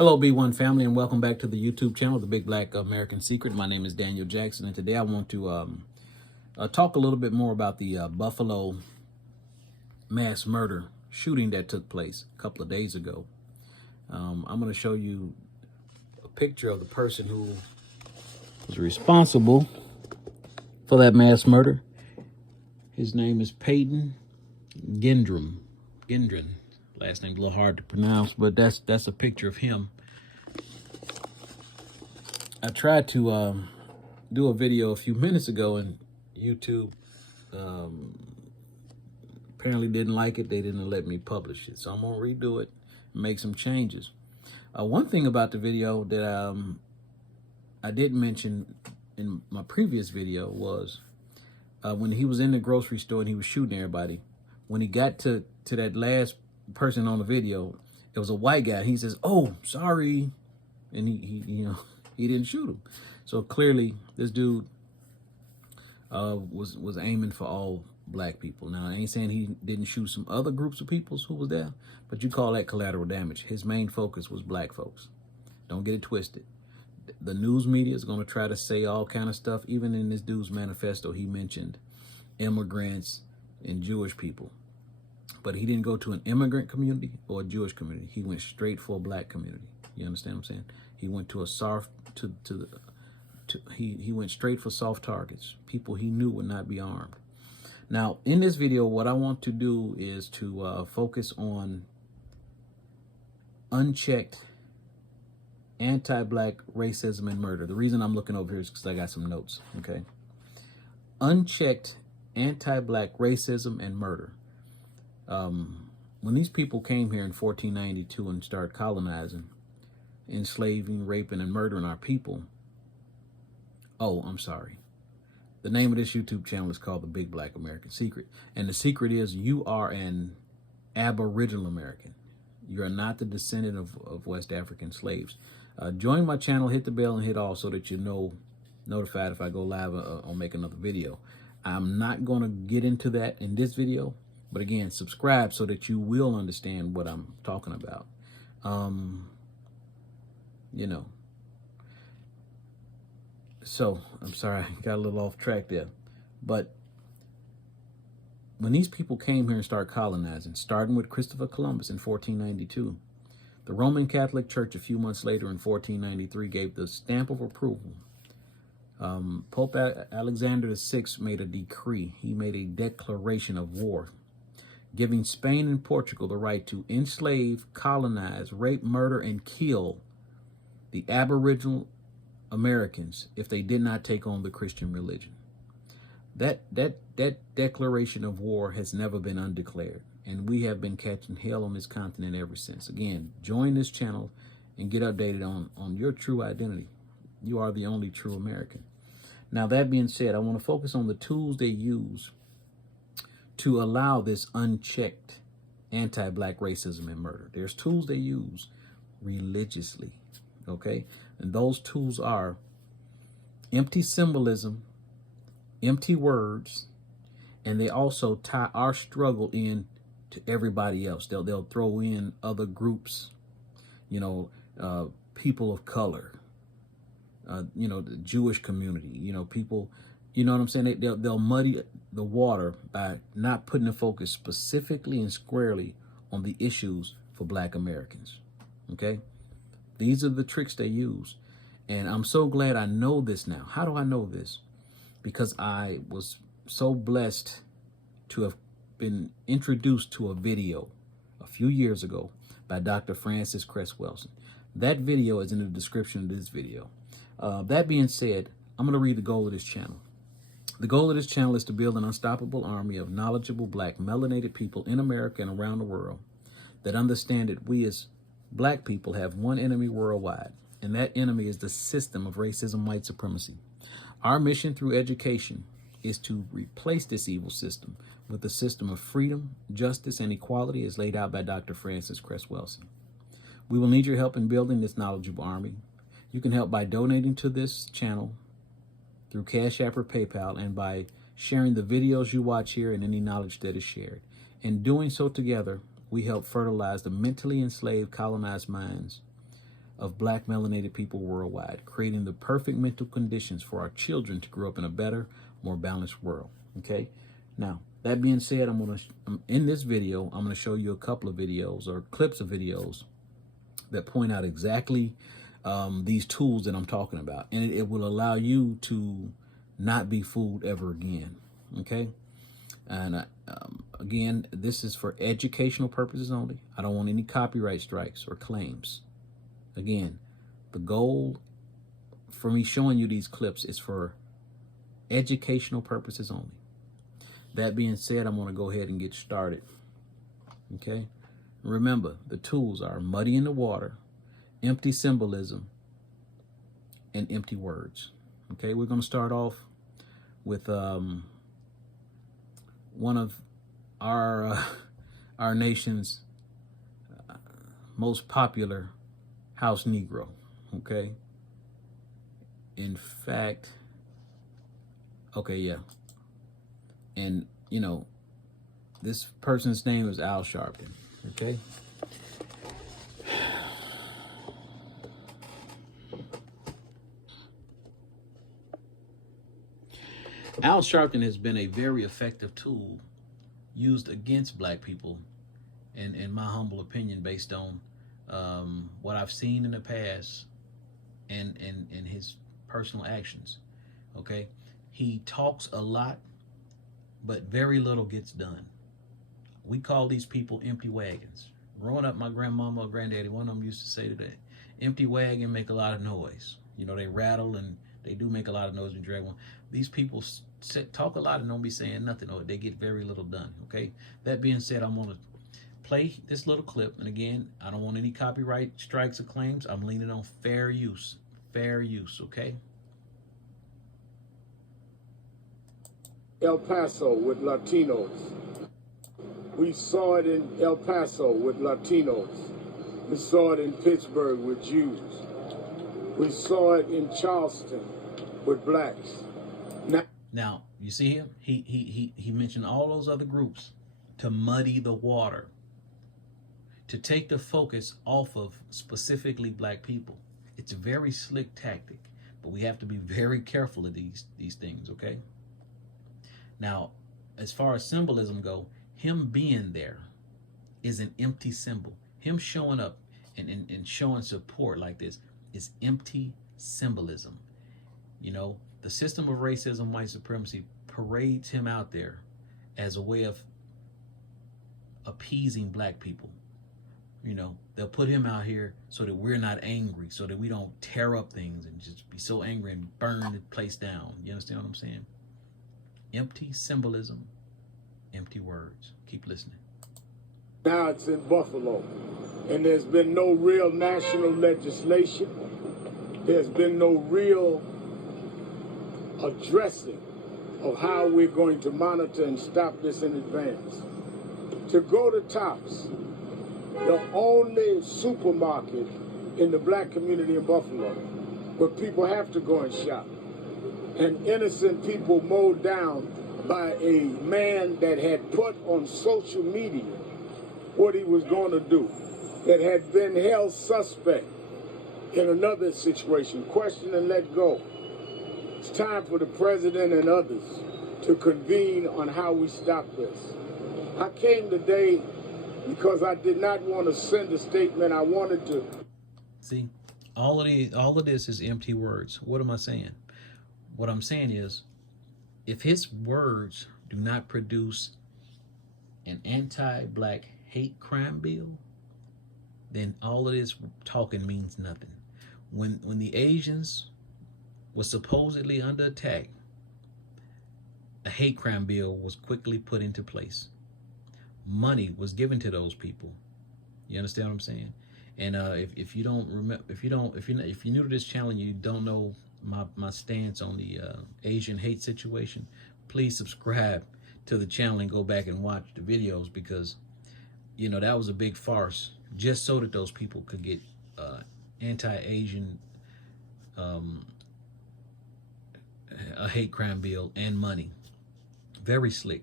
Hello, B1 family, and welcome back to the YouTube channel, The Big Black American Secret. My name is Daniel Jackson, and today I want to talk a little bit more about the Buffalo mass murder shooting that took place a couple of days ago. I'm going to show you a picture of the person who was responsible for that mass murder. His name is Peyton Gendron. Last name's a little hard to pronounce, but that's a picture of him. I tried to do a video a few minutes ago, and YouTube apparently didn't like it. They didn't let me publish it, so I'm gonna redo it and make some changes. One thing about the video that I didn't mention in my previous video was when he was in the grocery store and he was shooting everybody. When he got to that last person on the video, it was a white guy. He says, "Oh, sorry," and he didn't shoot him. So clearly, this dude was aiming for all black people. Now, I ain't saying he didn't shoot some other groups of people who was there, but you call that collateral damage. His main focus was black folks. Don't get it twisted. The news media is going to try to say all kind of stuff. Even in this dude's manifesto, he mentioned immigrants and Jewish people. But he didn't go to an immigrant community or a Jewish community. He went straight for a black community. You understand what I'm saying? He went to a he went straight for soft targets, people he knew would not be armed. Now, in this video, what I want to do is to focus on unchecked anti-black racism and murder. The reason I'm looking over here is because I got some notes, okay? Unchecked anti-black racism and murder. When these people came here in 1492 and started colonizing, enslaving, raping, and murdering our people. Oh, I'm sorry. The name of this YouTube channel is called The Big Black American Secret. And the secret is you are an Aboriginal American. You are not the descendant of West African slaves. Join my channel, hit the bell, and hit all so that you're notified if I go live or make another video. I'm not going to get into that in this video. But again, subscribe so that you will understand what I'm talking about. So I'm sorry, I got a little off track there. But when these people came here and started colonizing, starting with Christopher Columbus in 1492, the Roman Catholic Church a few months later in 1493 gave the stamp of approval. Pope Alexander VI made a decree. He made a declaration of war, giving Spain and Portugal the right to enslave, colonize, rape, murder, and kill the Aboriginal Americans if they did not take on the Christian religion. That declaration of war has never been undeclared, and we have been catching hell on this continent ever since. Again, join this channel and get updated on your true identity. You are the only true American. Now, that being said, I want to focus on the tools they use to allow this unchecked anti-black racism and murder. There's tools they use religiously, okay? And those tools are empty symbolism, empty words, and they also tie our struggle in to everybody else. They'll throw in other groups, people of color, the Jewish community, people. You know what I'm saying? They'll muddy the water by not putting the focus specifically and squarely on the issues for black Americans, okay? These are the tricks they use, and I'm so glad I know this now. How do I know this? Because I was so blessed to have been introduced to a video a few years ago by Dr. Francis Cress Welsing. That video is in the description of this video. That being said, I'm going to read the goal of this channel. The goal of this channel is to build an unstoppable army of knowledgeable black melanated people in America and around the world that understand that we as black people have one enemy worldwide, and that enemy is the system of racism, white supremacy. Our mission through education is to replace this evil system with a system of freedom, justice, and equality as laid out by Dr. Francis Cress Welsing. We will need your help in building this knowledgeable army. You can help by donating to this channel through Cash App or PayPal, and by sharing the videos you watch here and any knowledge that is shared. In doing so together, we help fertilize the mentally enslaved, colonized minds of black melanated people worldwide, creating the perfect mental conditions for our children to grow up in a better, more balanced world. Okay. Now, that being said, in this video, I'm going to show you a couple of videos or clips of videos that point out exactly these tools that I'm talking about. And it will allow you to not be fooled ever again. Okay. And again, this is for educational purposes only. I don't want any copyright strikes or claims. Again, the goal for me showing you these clips is for educational purposes only. That being said, I'm going to go ahead and get started. Okay. Remember, the tools are muddying the water, empty symbolism, and empty words. Okay. We're going to start off with one of our nation's most popular house Negro. Okay. In fact, okay, yeah. And, you know, this person's name is Al Sharpton. Okay. Al Sharpton has been a very effective tool used against black people, in my humble opinion, based on what I've seen in the past and his personal actions. Okay. He talks a lot, but very little gets done. We call these people empty wagons. Growing up, my grandmama or granddaddy, one of them used to say today, empty wagon make a lot of noise. You know, they rattle and they do make a lot of noise when you drag one. These people talk a lot and don't be saying nothing, or they get very little done. Okay. That being said, I'm going to play this little clip. And again, I don't want any copyright strikes or claims. I'm leaning on fair use. Fair use. Okay. El Paso with Latinos. We saw it in El Paso with Latinos. We saw it in Pittsburgh with Jews. We saw it in Charleston with blacks. Now you see him? He mentioned all those other groups to muddy the water, to take the focus off of specifically black people. It's a very slick tactic, but we have to be very careful of these things, okay? Now, as far as symbolism go, him being there is an empty symbol. Him showing up and showing support like this is empty symbolism. You know, the system of racism, white supremacy parades him out there as a way of appeasing black people. You know, they'll put him out here so that we're not angry, so that we don't tear up things and just be so angry and burn the place down. You understand what I'm saying? Empty symbolism, empty words. Keep listening. Now it's in Buffalo, and there's been no real national legislation. There's been no real addressing of how we're going to monitor and stop this in advance. To go to Tops, the only supermarket in the black community in Buffalo where people have to go and shop, and innocent people mowed down by a man that had put on social media what he was going to do, that had been held suspect in another situation, questioned and let go. It's time for the president and others to convene on how we stop this. I came today because I did not want to send a statement. I wanted to. See, all of this is empty words. What am I saying? What I'm saying is, if his words do not produce an anti-black hate crime bill, then all of this talking means nothing. When the Asians were supposedly under attack, a hate crime bill was quickly put into place. Money was given to those people. You understand what I'm saying? And if you don't remember, if you're new to this channel and you don't know my stance on the Asian hate situation, please subscribe to the channel and go back and watch the videos, because you know that was a big farce just so that those people could get anti-Asian a hate crime bill and money. Very slick.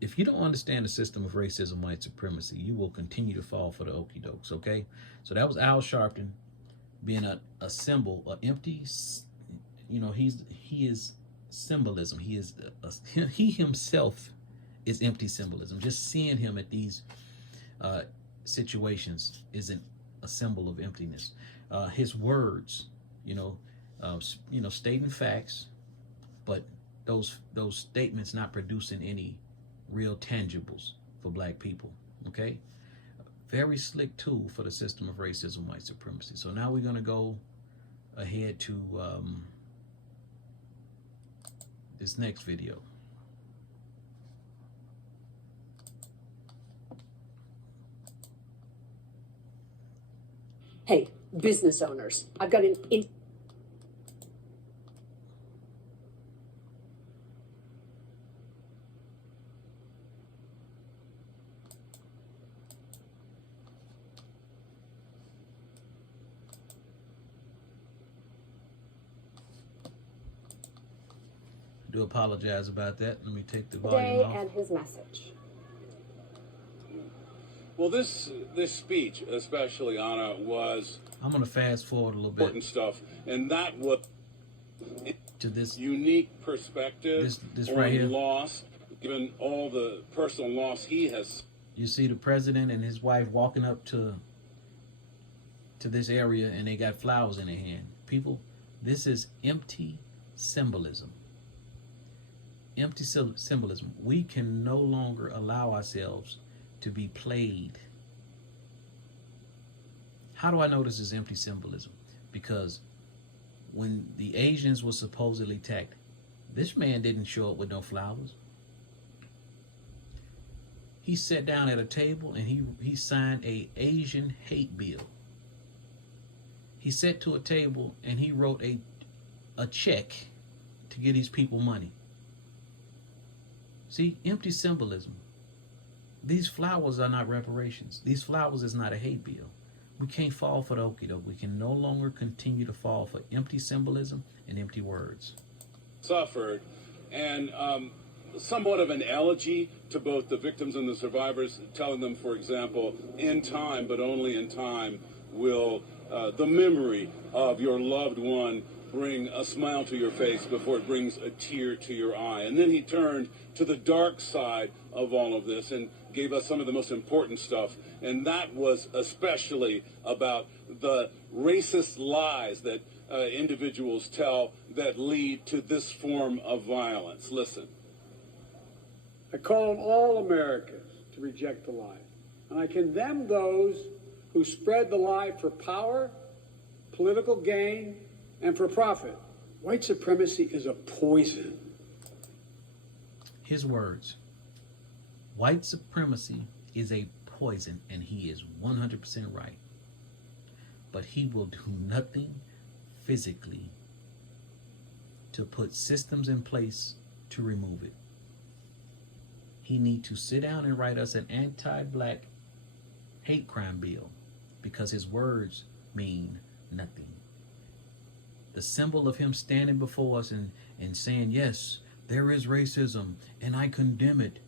If you don't understand the system of racism, white supremacy, you will continue to fall for the okie dokes, okay? So that was Al Sharpton being a symbol, a empty, he is symbolism. He is he himself is empty symbolism. Just seeing him at these situations isn't a symbol of emptiness. His words, stating facts, but those statements not producing any real tangibles for black people. Okay, very slick tool for the system of racism, white supremacy. So now we're going to go ahead to this next video. Hey, business owners, I've got an I do apologize about that. Let me take the day volume off. and his message. Well, this speech, especially, Anna, was I'm going to fast forward a little bit important stuff, and that was to this unique perspective this on right here. loss, given all the personal loss he has. You see the president and his wife walking up to this area, and they got flowers in their hand. People, this is empty symbolism. Empty symbolism. We can no longer allow ourselves to be played. How do I know this is empty symbolism? Because when the Asians were supposedly attacked, this man didn't show up with no flowers. He sat down at a table and he signed a Asian hate bill. He sat to a table and he wrote a check to give these people money. See, empty symbolism. These flowers are not reparations. These flowers is not a hate bill. We can't fall for the okie doke. We can no longer continue to fall for empty symbolism and empty words. Suffered, and somewhat of an elegy to both the victims and the survivors, telling them, for example, in time, but only in time, will the memory of your loved one bring a smile to your face before it brings a tear to your eye. And then he turned to the dark side of all of this and gave us some of the most important stuff. And that was especially about the racist lies that individuals tell that lead to this form of violence. Listen. I call on all Americans to reject the lie. And I condemn those who spread the lie for power, political gain, and for profit. White supremacy is a poison. His words. White supremacy is a poison, and he is 100% right. But he will do nothing physically to put systems in place to remove it. He needs to sit down and write us an anti-black hate crime bill because his words mean nothing. The symbol of him standing before us and saying, yes, there is racism and I condemn it,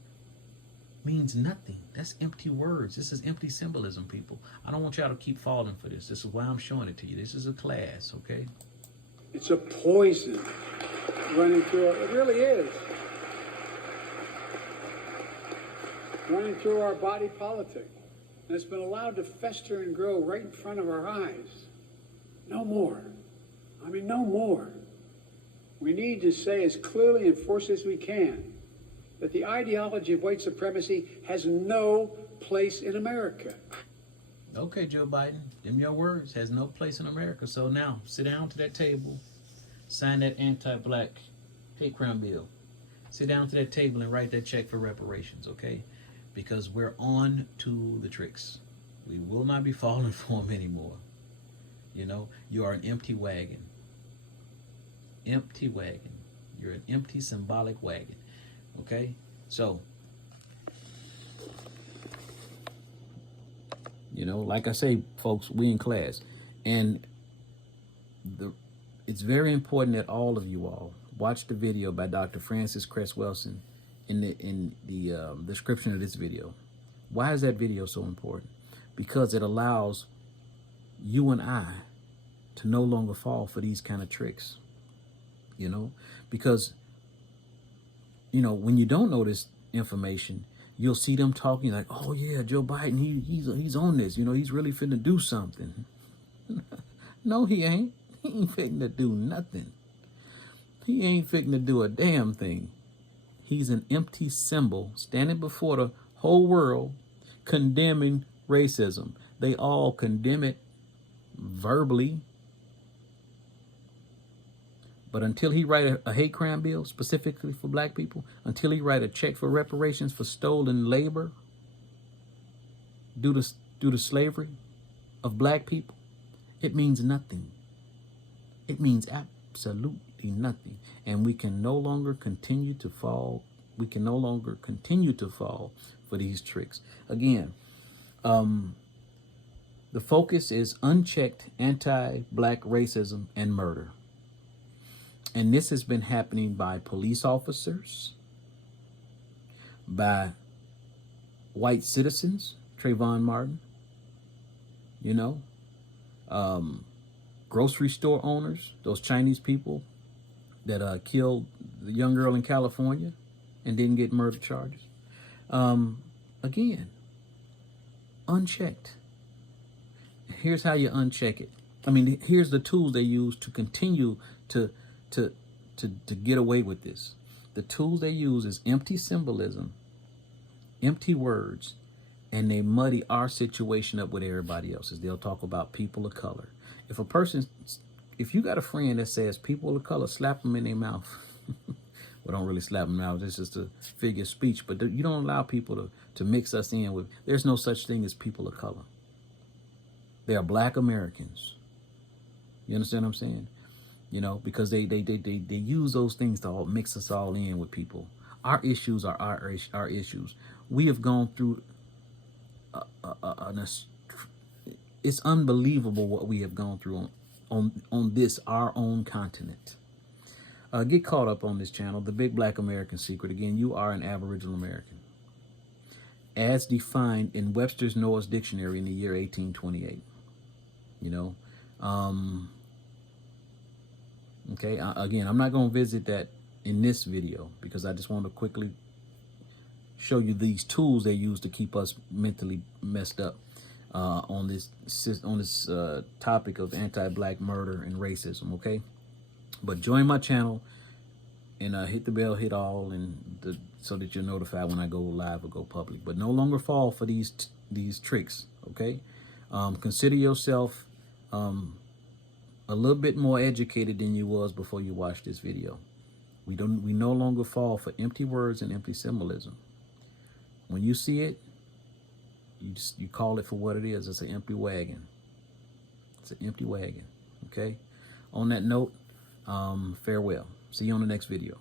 means nothing. That's empty words. This is empty symbolism, people. I don't want y'all to keep falling for this. This is why I'm showing it to you. This is a class, okay? It's a poison running through it really is. Running through our body politic. And it's been allowed to fester and grow right in front of our eyes. No more. I mean, no more. We need to say as clearly and forcefully as we can that the ideology of white supremacy has no place in America. Okay, Joe Biden, them your words, has no place in America. So now, sit down to that table, sign that anti-black hate crime bill. Sit down to that table and write that check for reparations, okay? Because we're on to the tricks. We will not be falling for them anymore. You know, you are an empty wagon. Empty wagon. You're an empty symbolic wagon. Okay? So, you know, like I say, folks, we in class. And it's very important that all of you all watch the video by Dr. Francis Cress Wilson in the description of this video. Why is that video so important? Because it allows you and I to no longer fall for these kind of tricks, you know, because, you know, when you don't know this information, you'll see them talking like, oh yeah, Joe Biden, he's on this, you know, he's really finna do something. No, he ain't. He ain't finna do nothing. He ain't finna do a damn thing. He's an empty symbol standing before the whole world condemning racism. They all condemn it verbally. But until he write a hate crime bill specifically for black people, until he write a check for reparations for stolen labor due to slavery of black people, it means nothing. It means absolutely nothing. And we can no longer continue to fall. We can no longer continue to fall for these tricks. Again, the focus is unchecked anti-black racism and murder. And this has been happening by police officers, by white citizens, Trayvon Martin, you know, grocery store owners, those Chinese people that killed the young girl in California and didn't get murder charges. Again, unchecked. Here's how you uncheck it. I mean, here's the tools they use to continue to get away with this. The tools they use is empty symbolism, empty words, and they muddy our situation up with everybody else's. They'll talk about people of color. If you got a friend that says people of color, slap them in their mouth. Well, don't really slap them out. It's just a figure of speech. But you don't allow people to mix us in with. There's no such thing as people of color. They are black Americans. You understand what I'm saying? You know, because they use those things to all mix us all in with people. Our issues are our issues. We have gone through it's unbelievable what we have gone through on this, our own continent. Get caught up on this channel, The Big Black American Secret. Again, you are an Aboriginal American, as defined in Webster's Noah's Dictionary in the year 1828. You know, okay. Again, I'm not going to visit that in this video because I just want to quickly show you these tools they use to keep us mentally messed up on this topic of anti-black murder and racism. Okay. But join my channel and hit the bell, hit all, and so that you're notified when I go live or go public. But no longer fall for these tricks, okay? Consider yourself a little bit more educated than you was before you watched this video. We no longer fall for empty words and empty symbolism. When you see it, you call it for what it is. It's an empty wagon. It's an empty wagon, okay? On that note, farewell. See you on the next video.